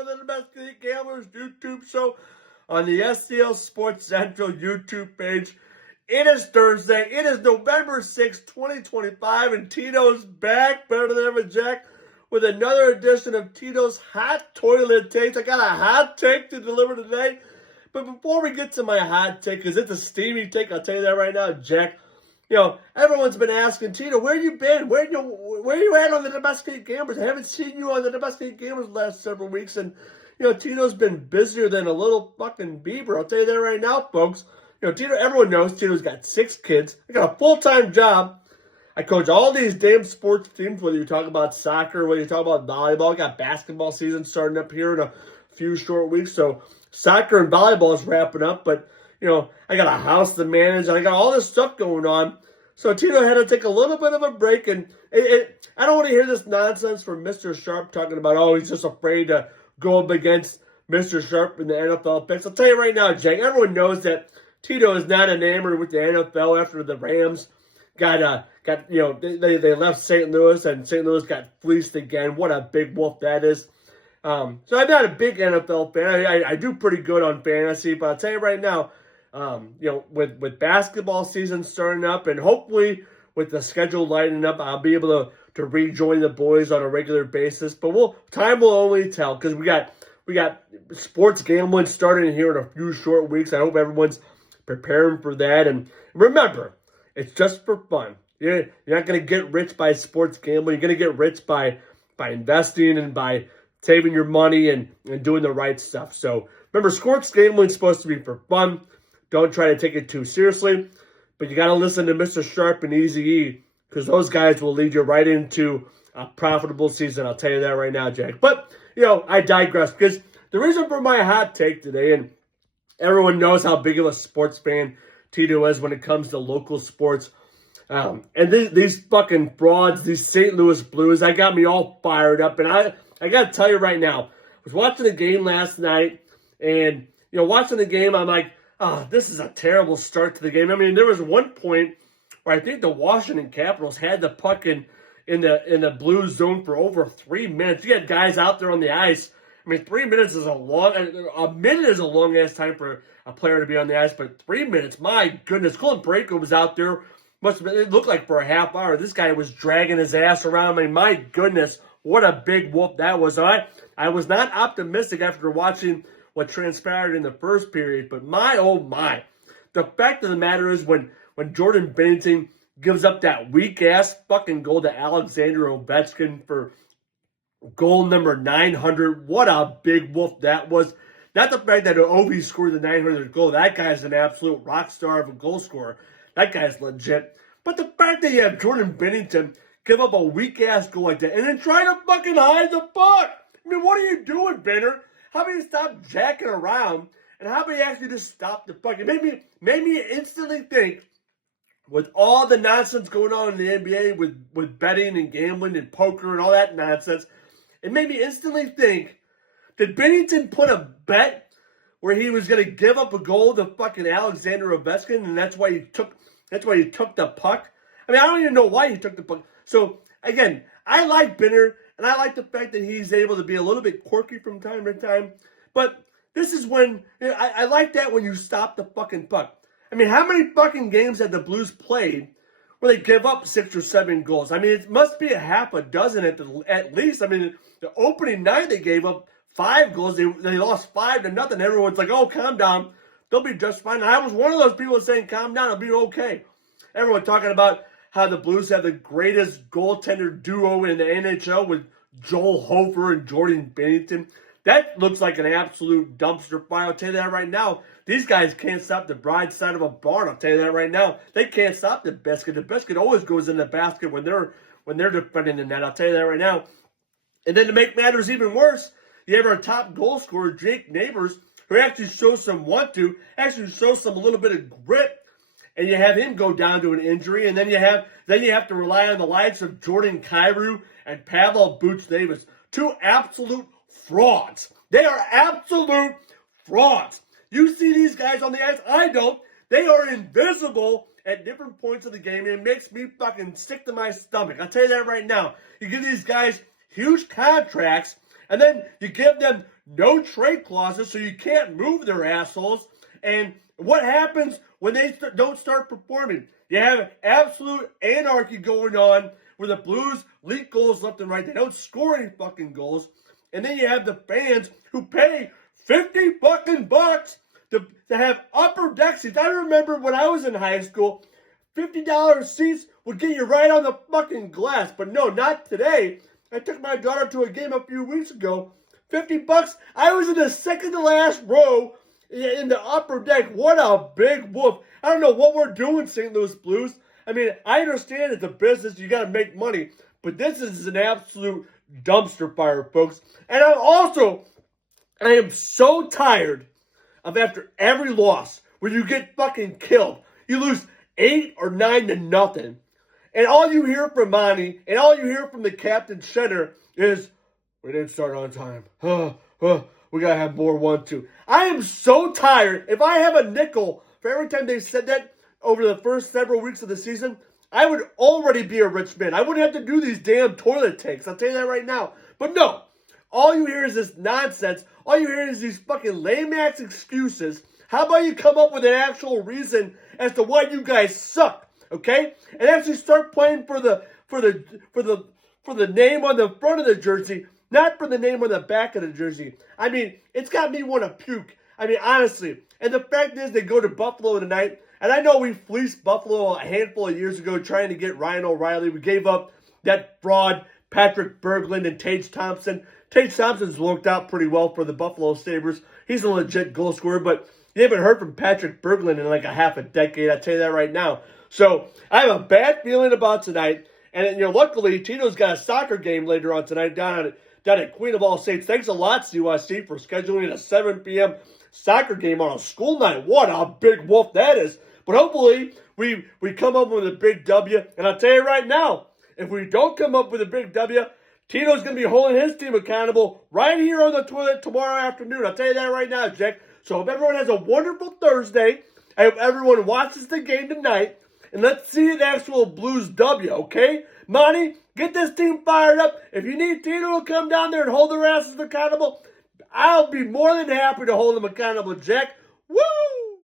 for the Domesticated Gamblers YouTube show on the SCL Sports Central YouTube page. It is Thursday. It is November 6, 2025, and Tito's back, better than ever, Jack, with another edition of Tito's Hot Toilet Takes. I got a hot take to deliver today. But before we get to my hot take, because it's a steamy take, I'll tell you that right now, Jack. You know, everyone's been asking, Tito, where you been? Where you at on the Domesticated Gamblers? I haven't seen you on the Domesticated Gamblers the last several weeks. And, you know, Tito's been busier than a little fucking beaver. I'll tell you that right now, folks. You know, Tito, everyone knows Tito's got 6 kids. I got a full-time job. I coach all these damn sports teams, whether you talk about soccer, whether you talk about volleyball. I got basketball season starting up here in a few short weeks. So soccer and volleyball is wrapping up. But, you know, I got a house to manage, and I got all this stuff going on. So Tito had to take a little bit of a break, and I don't want to hear this nonsense from Mr. Sharp talking about, oh, he's just afraid to go up against Mr. Sharp in the NFL picks. I'll tell you right now, Jake, everyone knows that Tito is not enamored with the NFL after the Rams got you know, they left St. Louis, and St. Louis got fleeced again. What a big wolf that is. So I'm not a big NFL fan. I do pretty good on fantasy, but I'll tell you right now, you know, with basketball season starting up, and hopefully with the schedule lighting up, I'll be able to rejoin the boys on a regular basis. But time will only tell, because we got sports gambling starting here in a few short weeks. I hope everyone's preparing for that. And remember, it's just for fun. You're not going to get rich by sports gambling. You're going to get rich by investing and by saving your money and doing the right stuff. So remember, sports gambling is supposed to be for fun. Don't try to take it too seriously. But you got to listen to Mr. Sharp and Easy E, because those guys will lead you right into a profitable season. I'll tell you that right now, Jack. But, you know, I digress, because the reason for my hot take today, and everyone knows how big of a sports fan Tito is when it comes to local sports. And these fucking frauds, these St. Louis Blues, that got me all fired up. And I got to tell you right now, I was watching the game last night, and, you know, watching the game, I'm like, oh, this is a terrible start to the game. I mean, there was one point where I think the Washington Capitals had the puck in the Blues zone for over 3 minutes. You had guys out there on the ice. I mean, 3 minutes is a minute is a long-ass time for a player to be on the ice, but 3 minutes, my goodness. Colin Breaker was out there. It looked like for a half hour. This guy was dragging his ass around. I mean, my goodness, what a big whoop that was. I was not optimistic after watching what transpired in the first period, but my, oh my. The fact of the matter is when Jordan Binnington gives up that weak-ass fucking goal to Alexander Ovechkin for goal number 900, what a big whoop that was. Not the fact that Ovi scored the 900th goal. That guy's an absolute rock star of a goal scorer. That guy's legit. But the fact that you have Jordan Binnington give up a weak-ass goal like that and then try to fucking hide the puck. I mean, what are you doing, Benner? How about you stop jacking around, and how about you actually just stop the puck? It made me instantly think, with all the nonsense going on in the NBA with betting and gambling and poker and all that nonsense, it made me instantly think, did Binnington put a bet where he was going to give up a goal to fucking Alexander Ovechkin, and that's why he took the puck? I mean, I don't even know why he took the puck. So, again, I like Benner, and I like the fact that he's able to be a little bit quirky from time to time. But this is when, you know, I like that when you stop the fucking puck. I mean, how many fucking games have the Blues played where they give up 6 or 7 goals? I mean, it must be a half a dozen at least. I mean, the opening night they gave up 5 goals. They lost 5-0. Everyone's like, oh, calm down. They'll be just fine. And I was one of those people saying, calm down, I'll be okay. Everyone talking about how the Blues have the greatest goaltender duo in the NHL with Joel Hofer and Jordan Binnington. That looks like an absolute dumpster fire. I'll tell you that right now. These guys can't stop the bride side of a barn. I'll tell you that right now. They can't stop the biscuit. The biscuit always goes in the basket when they're defending the net. I'll tell you that right now. And then to make matters even worse, you have our top goal scorer, Jake Neighbors, who actually shows some actually shows some a little bit of grit. And you have him go down to an injury, and then you have to rely on the likes of Jordan Kyrou and Pavel Buchnevich, 2 absolute frauds. They are absolute frauds. You see these guys on the ice? I don't. They are invisible at different points of the game, and it makes me fucking sick to my stomach. I'll tell you that right now. You give these guys huge contracts, And then you give them no trade clauses so you can't move their assholes. And what happens when they don't start performing? You have absolute anarchy going on where the Blues leak goals left and right. They don't score any fucking goals. And then you have the fans who pay 50 fucking bucks to have upper deck seats. I remember when I was in high school, $50 seats would get you right on the fucking glass. But no, not today. I took my daughter to a game a few weeks ago. 50 bucks. I was in the second to last row in the upper deck. What a big whoop. I don't know what we're doing, St. Louis Blues. I mean, I understand it's a business. You got to make money. But this is an absolute dumpster fire, folks. And I am so tired of after every loss where you get fucking killed. You lose 8 or 9 to nothing. And all you hear from Monty and all you hear from the captain Shenner is, we didn't start on time. We got to have more 1-2. I am so tired. If I have a nickel for every time they said that over the first several weeks of the season, I would already be a rich man. I wouldn't have to do these damn toilet takes. I'll tell you that right now. But no, all you hear is this nonsense. All you hear is these fucking lame-ass excuses. How about you come up with an actual reason as to why you guys suck, okay? And actually start playing for the name on the front of the jersey, not for the name on the back of the jersey. I mean, it's got me want to puke. I mean, honestly. And the fact is, they go to Buffalo tonight. And I know we fleeced Buffalo a handful of years ago trying to get Ryan O'Reilly. We gave up that fraud, Patrick Berglund and Tage Thompson. Tage Thompson's worked out pretty well for the Buffalo Sabres. He's a legit goal scorer, but you haven't heard from Patrick Berglund in like a half a decade. I'll tell you that right now. So I have a bad feeling about tonight. And, luckily, Tito's got a soccer game later on tonight down at Queen of All Saints. Thanks a lot, CYC, for scheduling a 7 p.m. soccer game on a school night. What a big wolf that is. But hopefully, we come up with a big W. And I'll tell you right now, if we don't come up with a big W, Tito's going to be holding his team accountable right here on the toilet tomorrow afternoon. I'll tell you that right now, Jack. So I hope everyone has a wonderful Thursday. I hope everyone watches the game tonight. And let's see an actual Blues W, okay? Monty, get this team fired up. If you need Tito to come down there and hold their asses accountable, I'll be more than happy to hold them accountable, Jack.